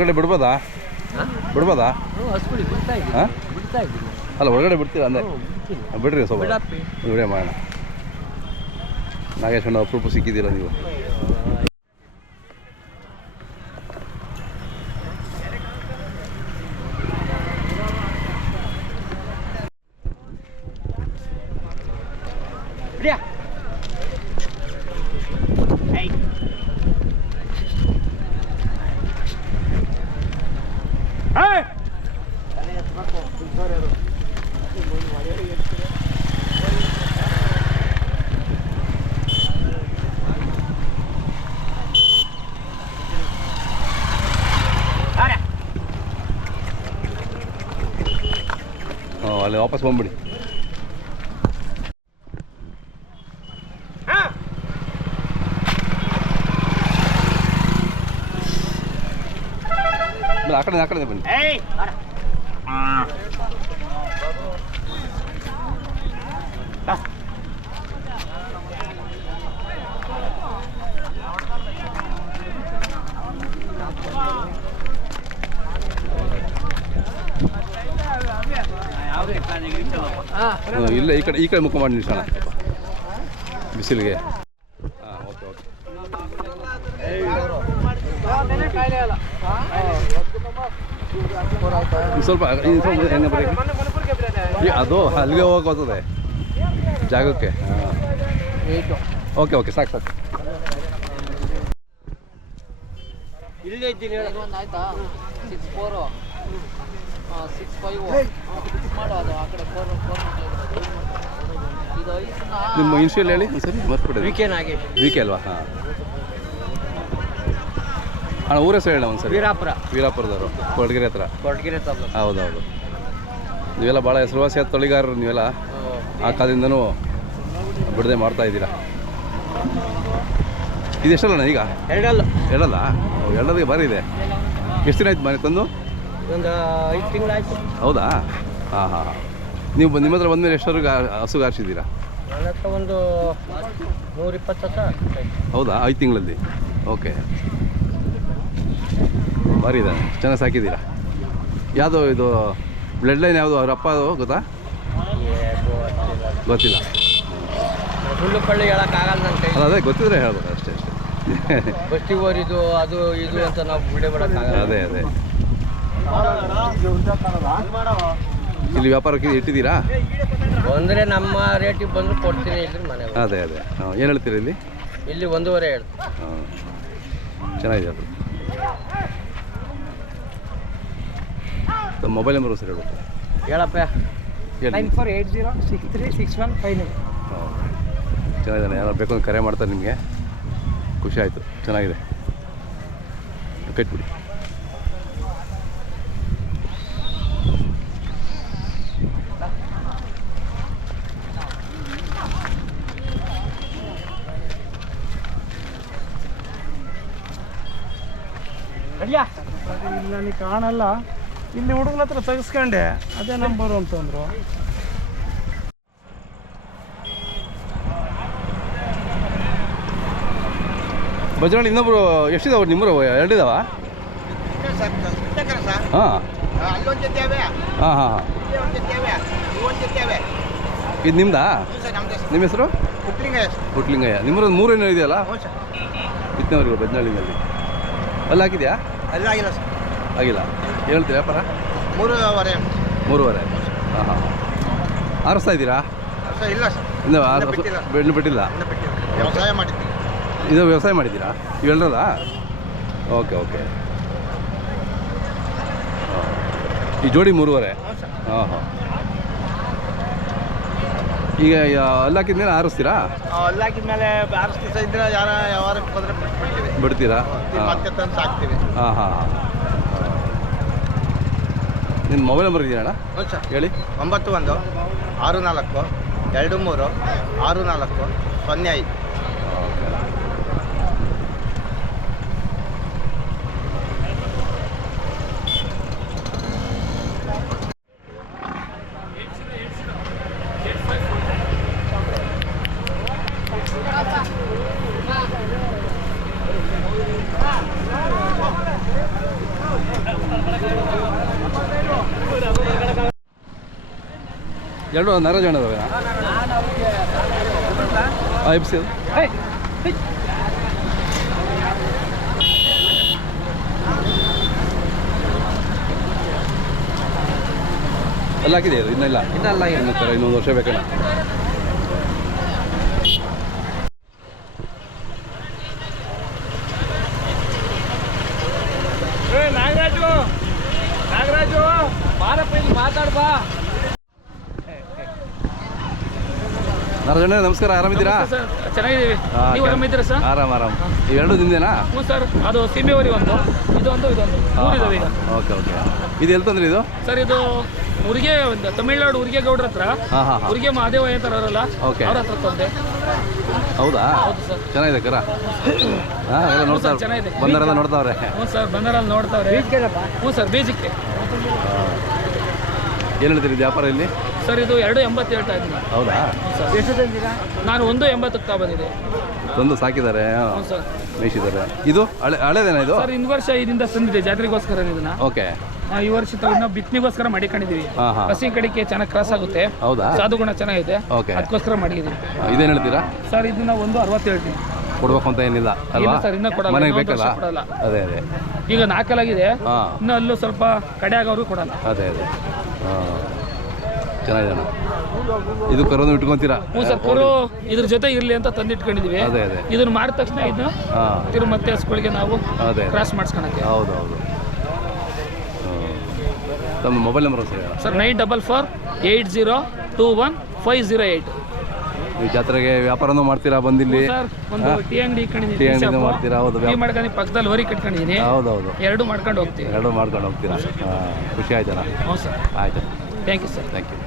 ಹೊರಗಡೆ ಬಿಡ್ಬೋದಾ? ಬಿಡ್ಬೋದಾ? ಹಸ್ಬಿಡಿ ಬಿಡ್ತಾ ಇದ್ದೀನಿ. ಹಾಂ ಬಿಡ್ತಾ ಇದ್ದೀನಿ. ಅಲ್ಲ ಹೊರಗಡೆ ಬಿಡ್ತೀರಾ? ಅಂದೆ ಬಿಡ್ತೀನಿ. ಬಿಡ್ರಿ ಸ್ವಲ್ಪ ಬಿಡಪ್ಪಿ. ವಿಡಿಯೋ ಮಾಡೋಣ. ನಾಗೇಶ್ ಅಣ್ಣ ಅಪರೂಪ ಸಿಕ್ಕಿದ್ದೀರ ನೀವು? ಬಿಡಿಯಾ ಹಾಂ ಅಲ್ಲಿ ವಾಪಸ್ ಬಂದ್ಬಿಡಿ ಆಮೇಲೆ ಆ ಇಲ್ಲ ಈ ಕಡೆ ಈ ಕಡೆ ಮುಖ ಮಾಡಿ ನಿಲ್ಸೋಣ. ಬಿಸಿಲಿಗೆ. ಹಾಂ ಓಕೆ ಓಕೆ ಸ್ವಲ್ಪ ಹೆಂಗೆ ಬರೀ ಅದು ಅಲ್ಲಿಗೆ ಹೋಗ್ತದೆ. ಜಾಗಕ್ಕೆ. ಓಕೆ ಓಕೆ ಸಾಕು ಸಾಕು. ಇಲ್ಲೇ ಇದ್ದೀನಿ ಒಂದು ಆಯ್ತಾ? ಸಿಕ್ಸ್ ಫೋರು ಸಿಕ್ಸ್ ಫೈವ್ ಮಾಡು ಅದು ಆ ಕಡೆ ಫೋರ್ ಫೋರ್ ಇದು ಐದನ್ನ ನಿಮ್ಮ ಇನ್ಶಿಯಲ್ ಹೇಳಿ ಒಂದ್ಸರಿ ಮರ್ತ್ಬಿಡಿ ಕೆ ಆಗಿ ವಿ ಕೆ ಅಲ್ವಾ? ಹಾಂ. ಅಣ್ಣ ಊರ ಹೆಸರು ಹೇಳ ಒಂದ್ಸರಿ. ವೀರಾಪುರ. ವೀರಾಪುರದವರು ಕೊಡಗೆರೆ ಹತ್ರ. ಕೊರಟಗೆರೆ ತಾಲೂಕು. ಹೌದೌದು. ನೀವೆಲ್ಲ ಭಾಳ ಹೆಸರುವಾಸಿಯಾದ ತೊಳಿಗಾರರು ನೀವೆಲ್ಲ. ಆ ಕಾಲದಿಂದನೂ ಬಿಡದೆ ಮಾಡ್ತಾ ಇದ್ದೀರಾ. ಇದು ಎಷ್ಟಲ್ಲಣ್ಣ ಈಗ? ಎರಡಲ್ಲ. ಎರಡಲ್ಲ? ಎರಡಲ್ಲಿಗೆ ಬಾರಿ ಇದೆ. ಎಷ್ಟು ದಿನ ಆಯ್ತು ಮನೆ ತಂದು? ಒಂದು ಐದು ತಿಂಗಳಾಯ್ತು ಹೌದಾ? ಹಾಂ ಹಾಂ ಹಾಂ. ನೀವು ನಿಮ್ಮ ಹತ್ರ ಬಂದಮೇಲೆ ಎಷ್ಟರಿಗೆ ಹಸುಗೆ ಹಾರಿಸಿದ್ದೀರಾ ನನ್ನ ಹತ್ರ ಒಂದು ನೂರ ಇಪ್ಪತ್ತು ಹಸ ಹೌದಾ? ಐದು ತಿಂಗಳಲ್ಲಿ. ಓಕೆ. ಭಾರಿ ಇದೆ. ಚೆನ್ನಾಗಿ ಸಾಕಿದ್ದೀರಾ? ಯಾವುದು ಇದು ಬ್ಲಡ್ ಲೈನ್ ಯಾವುದು? ಅವ್ರ ಅಪ್ಪ ಅದು ಗೊತ್ತಾ ಗೊತ್ತಿಲ್ಲ. ಸುಳ್ಳು ಪಳ್ಳಿ ಹೇಳೋಕ್ಕಾಗಲ್ಲ ನನ್ನ ಕೈ ಅಲ್ಲ ಅದೇ ಗೊತ್ತಿದ್ರೆ ಹೇಳ್ಬೋದು ಅಷ್ಟೇ ಅಷ್ಟೇ. ಬಸ್ಟಿ ಓರಿದು ಅದು ಇದು ಅಂತ ನಾವು ಬಿಡೆ ಬಿಡೋಕ್ಕಾಗಲ್ಲ ಅದೇ ಅದೇ. ಇಲ್ಲಿ ವ್ಯಾಪಾರಕ್ಕೆ ಇಟ್ಟಿದ್ದೀರಾ? ಬಂದರೆ ನಮ್ಮ ರೇಟಿಗೆ ಬಂದು ಕೊಡ್ತೀನಿ ಇದ್ರ ಮನೆಗೆ ಅದೇ ಅದೇ. ಹಾಂ ಏನು ಹೇಳ್ತೀರಾ ಇಲ್ಲಿ? ಇಲ್ಲಿ ಒಂದೂವರೆ ಹೇಳ್ತೀನಿ. ಹಾಂ. ಚೆನ್ನಾಗಿದೆ ಅದು. ಮೊಬೈಲ್ ನಂಬರ್ ಸರ್ ಹೇಳ್ಬೇಕು ಹೇಳಪ್ಪ. Nine four eight zero six three six one five nine ಹಾಂ. ಚೆನ್ನಾಗಿದೆ ಯಾರು ಬೇಕು ಅಂತ ಕರೆ ಮಾಡ್ತಾರೆ ನಿಮಗೆ. ಖುಷಿ ಆಯಿತು. ಚೆನ್ನಾಗಿದೆ. ಕಟ್ಬಿಡಿ. ಇಲ್ಲಿ ನನಗೆ ಕಾಣಲ್ಲ. ಇಲ್ಲಿ ಹುಡುಗನ ಹತ್ರ ತೆಗೆಸ್ಕೊಂಡೆ. ಅದೇ ನಂಬರು ಅಂತಂದ್ರು ಬಜರಂಗ್ ಇನ್ನೊಬ್ರು ಎಷ್ಟಿದಾವ ನಿಮ್ಮರು? ಎರಡಿದಾವ? ಹಾಂ. ಹಾಂ ಹಾಂ ಇದು ನಿಮ್ದಾ? ನಿಮ್ಮ ಹೆಸರು? ಹುಟ್ಲಿಂಗಯ್ಯ ನಿಮ್ಮರ ಮೂರೇನೋ ಇದೆಯಲ್ಲ? ಹ್ಞೂ ಬಜನಳ್ಳಿನಲ್ಲಿ ಅಲ್ಲಿ ಹಾಕಿದ್ಯಾ? ಅಲ್ಲ ಆಗಿಲ್ಲ ಸರ್. ಆಗಿಲ್ಲ. ಹೇಳ್ತೀವಿ ಹೇಳ್ತೀರಿ ವ್ಯಾಪಾರ? ಮೂರುವರೆ ಮೂರುವರೆ. ಹಾಂ ಹಾಂ ಆರಿಸ್ತಾ ಇದ್ದೀರಾ? ಇಲ್ಲ ಇನ್ನು. ಬೆಣ್ಣು ಬಿಟ್ಟಿಲ್ಲ. ವ್ಯವಸಾಯ ಮಾಡಿದ್ದೀವಿ ಇದು ವ್ಯವಸಾಯ ಮಾಡಿದ್ದೀರಾ? ಹೇಳ್ರಲ್ಲ ಓಕೆ ಓಕೆ. ಈ ಜೋಡಿ ಮೂರುವರೆ? ಹಾಂ ಹಾಂ. ಈಗ ಅಲ್ಲಿ ಹಾಕಿದ್ಮೇಲೆ ಆರಿಸ್ತೀರಾ? ಅಲ್ಲಾಕಿದ್ಮೇಲೆ ಹಾಕಿದ ಮೇಲೆ ಆರು ಇದ್ರೆ ಯಾರ ಯಾವ ಬಿಡ್ತೀರಾ? ಹಾಂ ಹಾಂ ಹಾಂ. ನಿಮ್ಮ ಮೊಬೈಲ್ ನಂಬರ್ ಇದೆಯಾ ಹ್ಞೂ ಹೇಳಿ ಒಂಬತ್ತು ಒಂದು ಆರು ನಾಲ್ಕು ಎರಡು ಮೂರು ಆರು ನಾಲ್ಕು ಸೊನ್ನೆ ಐದು Thank you. ಎರಡು ನರ ಜನ ಅದು. ಎಲ್ಲ ಹಾಕಿದೆ ಅದು? ಇನ್ನೆಲ್ಲ ಇನ್ನೆಲ್ಲ ಇನ್ನು ಇನ್ನೊಂದು ವರ್ಷ ಬೇಕಣ್ಣ. ಮಾತಾಡ್ಬಾ ನಾರಾಜ ಅಣ್ಣ ನಮಸ್ಕಾರ ಆರಾಮಿದ್ದೀರಾ? ಸರ್. ಚೆನ್ನಾಗಿದ್ದೀವಿ. ನೀವು ಆರಾಮಿದ್ದೀರಾ ಸರ್? ಆರಾಮ್ ಆರಾಮ್. ಇವೆರಡು ನಿಮ್ದೇನಾ ಹ್ಞೂ ಸರ್. ಅದು ಸೀಮೆವರಿ ಒಂದು. ಇದೊಂದು ಇದೊಂದು. ಇದಾವೆ ಈಗ. Okay okay. ಇದು ಎಲ್ಲಿ ತಂದ್ರಿ ಇದು? ಸರ್ ಇದು ಉರಿಗೆ ಒಂದು ತಮಿಳ್ನಾಡು ಉರಿಗೆ ಗೌಡ್ರ ಹತ್ರ. ಹಾಂ ಹಾಂ ಉರಿಗೆ ಮಹಾದೇವ ಅಂತಾರಲ್ಲ Okay. ಅವ್ರ ಹತ್ರ ತಂದೆ. ಹೌದಾ? ಹೌದು ಸರ್. ಚೆನ್ನಾಗಿದೆ ಕರ. ಹಾಂ ಎಲ್ಲ ನೋಡ್ತಾರೆ ಚೆನ್ನಾಗಿದೆ. ಬಂದರೆಲ್ಲ ನೋಡ್ತಾವ್ರೆ. ಹ್ಞೂ ಸರ್ ಬಂದರಲ್ಲಿ ನೋಡ್ತಾವ್ರೆ. ಹ್ಞೂ ಸರ್ ಬೀಜಕ್ಕೆ. ಏನು ಹೇಳ್ತೀರಿ ಇದು ವ್ಯಾಪಾರ ಇಲ್ಲಿ? ಸರ್ ಇದು ಎರಡು ಎಂಬತ್ತು ಹೇಳ್ತಾ ಇದ್ದೀನಿ. ಹೌದಾ? ನಾನು ಒಂದು ಎಂಬತ್ತಕ್ಕೆ ತಾ ಬಂದಿದೆ. ತಂದು ಸಾಕಿದ್ದಾರೆ ಹ್ಞೂ ಸರ್. ಮೇಯಿಸಿದ್ದಾರೆ. ಇದು ಹಳೆ ಹಳೇದೇನಾ ಇದು? ಸರ್ ಇನ್ ವರ್ಷ ಇದರಿಂದ ತಂದಿದೆ ಜಾತ್ರೆಗೋಸ್ಕರ ಇದನ್ನ. ಓಕೆ. ಆ, ಈ ವರ್ಷ ತ- ಇನ್ನ ಬಿತ್ತನೆಗೋಸ್ಕರ ಮಾಡಿಕೊಂಡಿದೀವಿ. ಹಾಂ ಹಾಂ. ಹಸಿ ಕಡಿಕೆ ಚೆನ್ನಾಗಿ ಕ್ರಾಸ್ ಆಗುತ್ತೆ. ಹೌದಾ? ಸಾಧು ಗುಣ ಚೆನ್ನಾಗಿದೆ ಓಕೆ ಅದಕ್ಕೋಸ್ಕರ ಮಾಡಿದ್ದೀವಿ ಇದೇನು ಹೇಳ್ತೀರಾ? ಸರ್ ಇದನ್ನ ಒಂದು ಅರವತ್ತು ಹೇಳ್ತೀನಿ ಕೊಡ್ಬೇಕು ಅಂತ ಏನಿಲ್ಲ ಅಲ್ವಾ? ಸರ್, ಇನ್ನೂ ಕೊಡಲ್ಲ, ಮನೆಗೆ ಇನ್ನೊಂದು ಬೇಕಲ್ಲ? ವರ್ಷ ಕೊಡಲ್ಲ. ಅದೇ ಅದೇ. ಈಗ ನಾಲ್ಕಲಾಗಿದೆ ಹಾಂ. ಇನ್ನು ಅಲ್ಲೂ ಸ್ವಲ್ಪ ಕಡೆ ಆಗೋರು ಕೊಡಲ್ಲ. ಅದೇ ಅದೇ. ಹಾಂ. ಚೆನ್ನಾಗಿದೆ ಇದು ಕರೋನು ಇಟ್ಕೊಂತೀರಾ? ಹ್ಞೂ ಸರ್ ಕರು ಇದ್ರ ಜೊತೆ ಇರ್ಲಿ ಅಂತ ತಂದಿಟ್ಕೊಂಡಿದೀವಿ. ಅದೇ ಅದೇ. ಇದನ್ನ ಮಾಡಿದ ತಕ್ಷಣ ಇದು ಹಾಂ. ತಿರು ಮತ್ತೆ ಹಸುಗಳಿಗೆ ನಾವು ಅದೇ ಕ್ರಾಸ್ ಮಾಡಿಸ್ಕೊಳಕ್ಕೆ. ಹೌದು ಹೌದು. ಹ್ಮ್. ತಮ್ಮ mobile number sir sir nine double four eight zero two one five zero eight ನೀವು ಜಾತ್ರೆಗೆ ವ್ಯಾಪಾರನೂ ಮಾಡ್ತೀರಾ ಬಂದಿಲ್ಲಿ? ಸರ್ ಒಂದು ಟೀ ಅಂಗಡಿ ಟೀ ಅಂಗಡಿನೂ ಮಾಡ್ತೀರಾ? ಹೌದು ಟೀ ಮಾಡ್ಕೊಂಡು ಪಕ್ಕದಲ್ಲಿ ಹೊರಿ ಕಟ್ಕೊಂಡಿದ್ದೀನಿ. ಹೌದು ಹೌದು ಎರಡು ಮಾಡ್ಕೊಂಡು ಹೋಗ್ತೀವಿ. ಎರಡು ಮಾಡ್ಕೊಂಡು ಹೋಗ್ತೀರಾ? ಹಾಂ ಖುಷಿ ಆಯ್ತಲ್ಲ ಹ್ಞೂ ಸರ್. ಆಯ್ತು. Thank you sir. Thank you.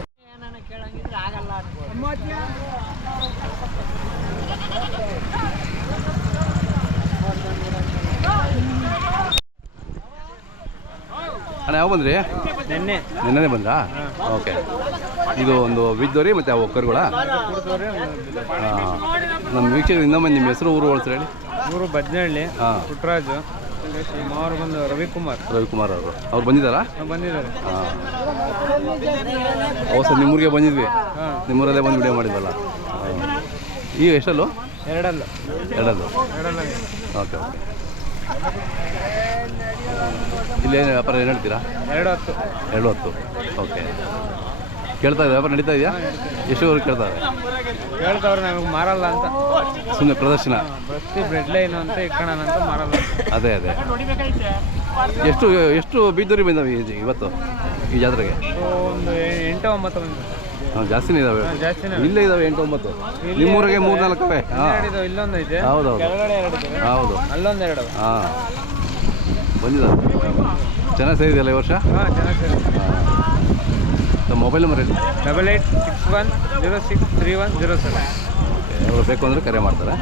ಅಣ್ಣ ಯಾವ ಬಂದ್ರಿ? ನಿನ್ನೆ. ನಿನ್ನೆ ಬಂದ್ರಾ? ಓಕೆ. ಇದು ಒಂದು ವಿದ್ವರಿ ಮತ್ತು ಅವು ಕರುಗಳ. ನಮ್ಮ ವೀಕ್ಷಕರು ಇನ್ನೊಮ್ಮೆ ನಿಮ್ಮ ಹೆಸರು ಊರು ಹೋಲ್ಸ್ರಿ ಹೇಳಿ. ಊರು ಬಜ್ನಹಳ್ಳಿ ಹಾಂ. ಪುಟ್ಟರಾಜು ಅವ್ರು ಬಂದು ರವಿಕುಮಾರ್. ರವಿಕುಮಾರ್ ಅವರು. ಅವ್ರು ಬಂದಿದ್ದಾರಾ? ಬಂದಿದ್ದಾರೆ. ಹಾಂ. ಹೌದು ಸರ್ ನಿಮ್ಮೂರಿಗೆ ಬಂದಿದ್ವಿ. ನಿಮ್ಮೂರಲ್ಲೇ ಬಂದು ವಿಡಿಯೋ ಮಾಡಿದ್ವಲ್ಲ. ಈಗ ಎಷ್ಟಲ್ಲೂ? ಎರಡಲ್ಲು. ಎರಡಲ್ಲ. Okay okay. ಇಲ್ಲೇನು ವ್ಯಾಪಾರ ಏನು ಹೇಳ್ತೀರಾ? ಎರಡು ಹತ್ತು. ಎರಡು ಹೊತ್ತು. ಓಕೆ. ಕೇಳ್ತಾ ಇದೆ ವ್ಯಾಪಾರ ನಡೀತಾ ಇದೆಯಾ? ಎಷ್ಟುವರೆಗೆ ಕೇಳ್ತಾರೆ ಹೇಳ್ತವ್ರೆ ನಮಗೆ ಮಾರಲ್ಲ ಅಂತ. ಸುಮ್ಮನೆ ಪ್ರದರ್ಶನ? ಬಸ್ತಿ ಬ್ರೆಡ್ ಲೈನ್ ಅಂತ ಇಟ್ಕೊಳ್ಳೋಣ ಅಂತ ಮಾರಲ್ಲ. ಅದೇ ಅದೇ. ಎಷ್ಟು ಎಷ್ಟು ಬೀದೂರಿ ಬಂದವೆ ಈ- ಇವತ್ತು ಈ ಜಾತ್ರೆಗೆ? ಒಂದು ಎ- ಎಂಟು ಒಂಬತ್ತು ಬಂದು ಹಾಂ ಜಾಸ್ತಿನೇ ಇದಾವೆ. ಜಾಸ್ತಿನೇ ಇಲ್ಲೇ ಇದಾವೆ ಎಂಟು ಒಂಬತ್ತು? ನಿಮ್ಮೂರಿಗೆ ಮೂರು ನಾಲ್ಕು ಹಾಂ. ಎರಡು ಇಲ್ಲೊಂದು ಐತೆ. ಹೌದು ಹೌದು ಕೆಳಗಡೆ ಎರಡು ಇದಾವೆ. ಹೌದು. ಅಲ್ಲೊಂದು ಎರಡು. ಹಾಂ. ಬಂದಿದ್ದಾವೆ? ಚೆನ್ನಾಗಿ ಸೇರಿದೆಯಲ್ಲ ಈ ವರ್ಷ? ಹಾಂ ಚೆನ್ನಾಗಿ ನಮ್ಮ ಮೊಬೈಲ್ ನಂಬರ್ ಹೇಳಿ double eight six one zero six three one zero seven okay ಅವರು ಬೇಕು ಅಂದರೆ ಕರೆ ಮಾಡ್ತಾರೆ.